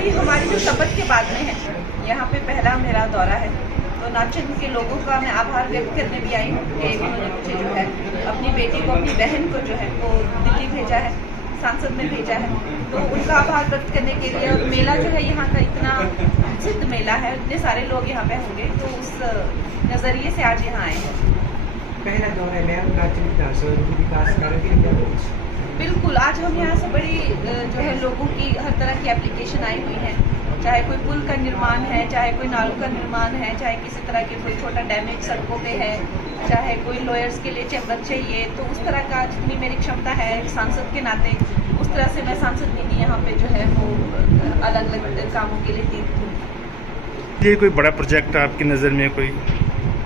अभी हमारी जो शपथ के बाद में है, यहाँ पे पहला मेरा दौरा है, तो नाचन के लोगों का मैं आभार व्यक्त करने भी आई हूँ कि उन्होंने मुझे जो है अपनी बेटी को, अपनी बहन को जो है वो दिल्ली भेजा है, सांसद में भेजा है, तो उनका आभार व्यक्त करने के लिए। और मेला जो है यहाँ का इतना प्रसिद्ध मेला है, इतने सारे लोग यहाँ पे होंगे, तो उस नज़रिए से आज यहाँ आए हैं। पहला दौरा है मैम, नाचन विकास करेंगे। बिल्कुल, आज हम यहाँ से बड़ी जो है लोगों की हर तरह की एप्लीकेशन आई हुई है, चाहे कोई पुल का निर्माण है, चाहे कोई नालों का निर्माण है, चाहे किसी तरह के कोई छोटा डैमेज सड़कों पे है, चाहे कोई लॉयर्स के लिए चैम्बर चाहिए, तो उस तरह का जितनी मेरी क्षमता है एक सांसद के नाते, उस तरह से मैं सांसद निधि यहाँ पे जो है वो अलग अलग कामों के लिए दी थी। ये कोई बड़ा प्रोजेक्ट आपकी नज़र में कोई?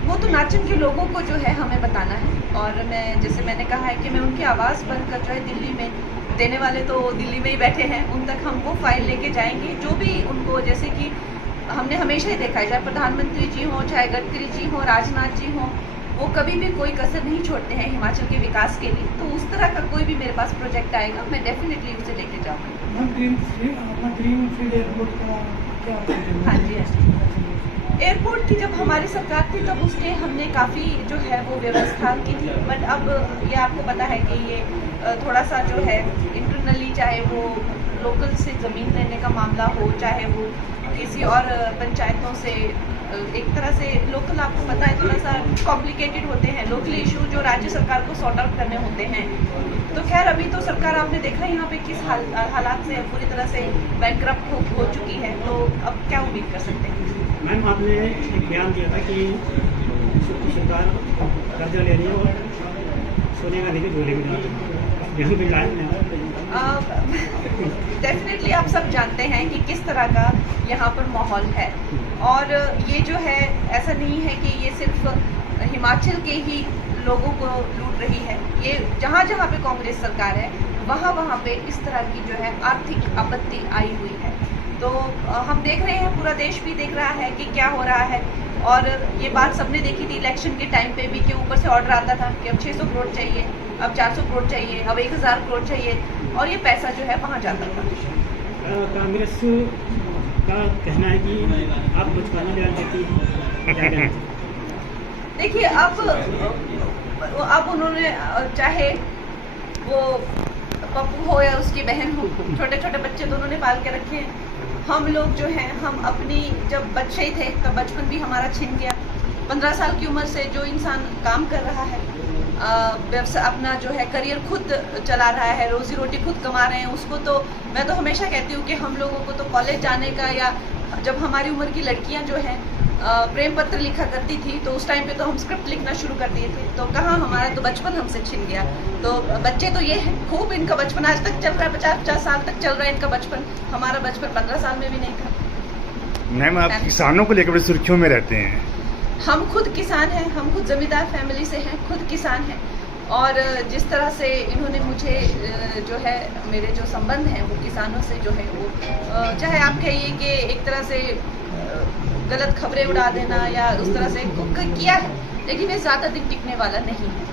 वो तो नाचन के लोगों को जो है हमें बताना है, और मैं जैसे मैंने कहा है कि मैं उनकी आवाज़ बनकर जो है दिल्ली में देने वाले तो दिल्ली में ही बैठे हैं, उन तक हम वो फाइल लेके जाएंगे जो भी उनको, जैसे कि हमने हमेशा ही देखा है, चाहे प्रधानमंत्री जी हों, चाहे गडकरी जी हों, राजनाथ जी हों, वो कभी भी कोई कसर नहीं छोड़ते हैं हिमाचल के विकास के लिए। तो उस तरह का कोई भी मेरे पास प्रोजेक्ट आएगा, मैं डेफिनेटली उसे लेके जाऊँगी। हाँ जी, एयरपोर्ट की जब हमारी सरकार थी तब उसके हमने काफ़ी जो है वो व्यवस्था की थी, बट अब ये आपको पता है कि ये थोड़ा सा जो है इंटरनली, चाहे वो लोकल से ज़मीन लेने का मामला हो, चाहे वो किसी और पंचायतों से, एक तरह से लोकल, आपको पता है थोड़ा सा कॉम्प्लिकेटेड होते हैं लोकल इशू जो राज्य सरकार को सॉर्ट आउट करने होते हैं। तो खैर अभी तो सरकार, आपने देखा यहाँ पे किस हालात से पूरी तरह से बैंकरप्ट हो चुकी है, तो अब क्या उम्मीद कर सकते हैं। मैम, आपने एक बयान दिया था कि सरकार कर्जा ले रही है और सोने का देखिए झोले में यहाँ पे डेफिनेटली आप सब जानते हैं कि किस तरह का यहाँ पर माहौल है, और ये जो है ऐसा नहीं है कि ये सिर्फ हिमाचल के ही लोगों को लूट रही है, ये जहाँ जहाँ पे कांग्रेस सरकार है वहाँ वहाँ पे इस तरह की जो है आर्थिक आपत्ति आई हुई है। तो हम देख रहे हैं, पूरा देश भी देख रहा है कि क्या हो रहा है, और ये बात सबने देखी थी इलेक्शन के टाइम पे भी कि ऊपर से ऑर्डर आता था कि अब 600 करोड़ चाहिए, अब 400 करोड़ चाहिए, अब 1000 करोड़ चाहिए, और ये पैसा जो है वहाँ जाता था। कांग्रेस का कहना है कि आप बचकाना बयान देती हैं। देखिए, अब उन्होंने, चाहे वो पप्पू हो या उसकी बहन हो, छोटे छोटे बच्चे दोनों ने पाल के रखे हैं। हम लोग जो हैं, हम अपनी जब बच्चे ही थे तब बचपन भी हमारा छिन गया। 15 साल की उम्र से जो इंसान काम कर रहा है, व्यवसाय अपना जो है करियर खुद चला रहा है, रोजी रोटी खुद कमा रहे हैं, उसको तो मैं तो हमेशा कहती हूँ कि हम लोगों को तो कॉलेज जाने का, या जब हमारी उम्र की लड़कियाँ जो हैं प्रेम पत्र लिखा करती थी तो उस टाइम पे तो हम स्क्रिप्ट लिखना शुरू कर दिए थे, तो कहाँ, हमारा तो बचपन हमसे छिन गया। तो बच्चे तो ये है, खूब इनका बचपन आज तक चल रहा है, 50-50 साल तक चल रहा है इनका बचपन। हमारा बचपन 15 साल में भी नहीं था। मैम, आप किसानों को लेकर बड़ी सुर्खियों में रहते हैं। हम खुद किसान हैं, हम खुद जमींदार फैमिली से हैं, खुद किसान हैं, और जिस तरह से इन्होंने मुझे जो है, मेरे जो संबंध हैं वो किसानों से जो है वो, चाहे आप कहिए कि एक तरह से गलत खबरें उड़ा देना या उस तरह से किया है, लेकिन ये ज़्यादा दिन टिकने वाला नहीं है,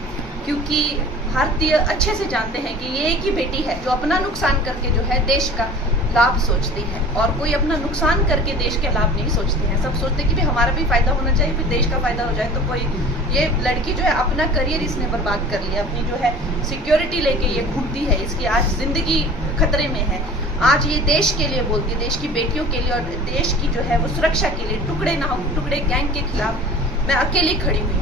क्योंकि भारतीय अच्छे से जानते हैं कि ये एक ही बेटी है जो अपना नुकसान करके जो है देश का लाभ सोचती है, और कोई अपना नुकसान करके देश के लाभ नहीं सोचते हैं। सब सोचते हैं कि भी हमारा भी फायदा होना चाहिए, फिर देश का फायदा हो जाए। तो कोई, ये लड़की जो है अपना करियर इसने बर्बाद कर लिया, अपनी जो है सिक्योरिटी लेके ये घूमती है, इसकी आज जिंदगी खतरे में है। आज ये देश के लिए बोलती है, देश की बेटियों के लिए और देश की जो है वो सुरक्षा के लिए, टुकड़े ना हो, टुकड़े गैंग के खिलाफ मैं अकेली खड़ी हुई हूँ।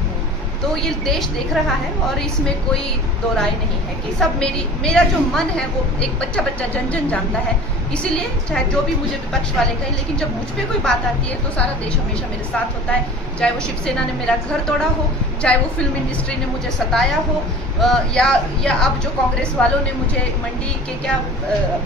तो ये देश देख रहा है, और इसमें कोई दो राय नहीं है कि सब मेरा जो मन है वो एक बच्चा जन जन जानता है। इसीलिए चाहे जो भी मुझे विपक्ष वाले कहें, लेकिन जब मुझ पे कोई बात आती है तो सारा देश हमेशा मेरे साथ होता है। चाहे वो शिवसेना ने मेरा घर तोड़ा हो, चाहे वो फिल्म इंडस्ट्री ने मुझे सताया हो, या अब जो कांग्रेस वालों ने मुझे मंडी के क्या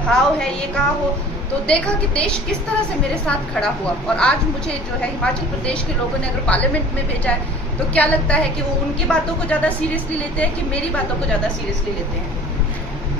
भाव है ये कहा हो, तो देखा कि देश किस तरह से मेरे साथ खड़ा हुआ। और आज मुझे जो है हिमाचल प्रदेश के लोगों ने अगर पार्लियामेंट में भेजा है, तो क्या लगता है कि वो उनकी बातों को ज़्यादा सीरियसली लेते हैं कि मेरी बातों को ज़्यादा सीरियसली लेते हैं।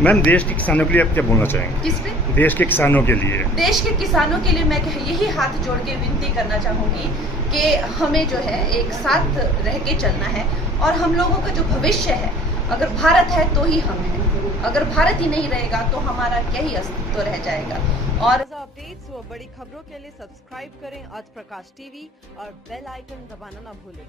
मैम, देश के किसानों के लिए आप क्या बोलना चाहेंगे? किस पे? देश के किसानों के लिए। देश के किसानों के लिए मैं यही हाथ जोड़ के विनती करना चाहूँगी कि हमें जो है एक साथ रह के चलना है, और हम लोगों का जो भविष्य है, अगर भारत है तो ही हम हैं, अगर भारत ही नहीं रहेगा तो हमारा क्या ही अस्तित्व रह जाएगा। और अपडेट्स व बड़ी खबरों के लिए सब्सक्राइब करें आज प्रकाश टीवी और बेल आइकन दबाना न भूलें।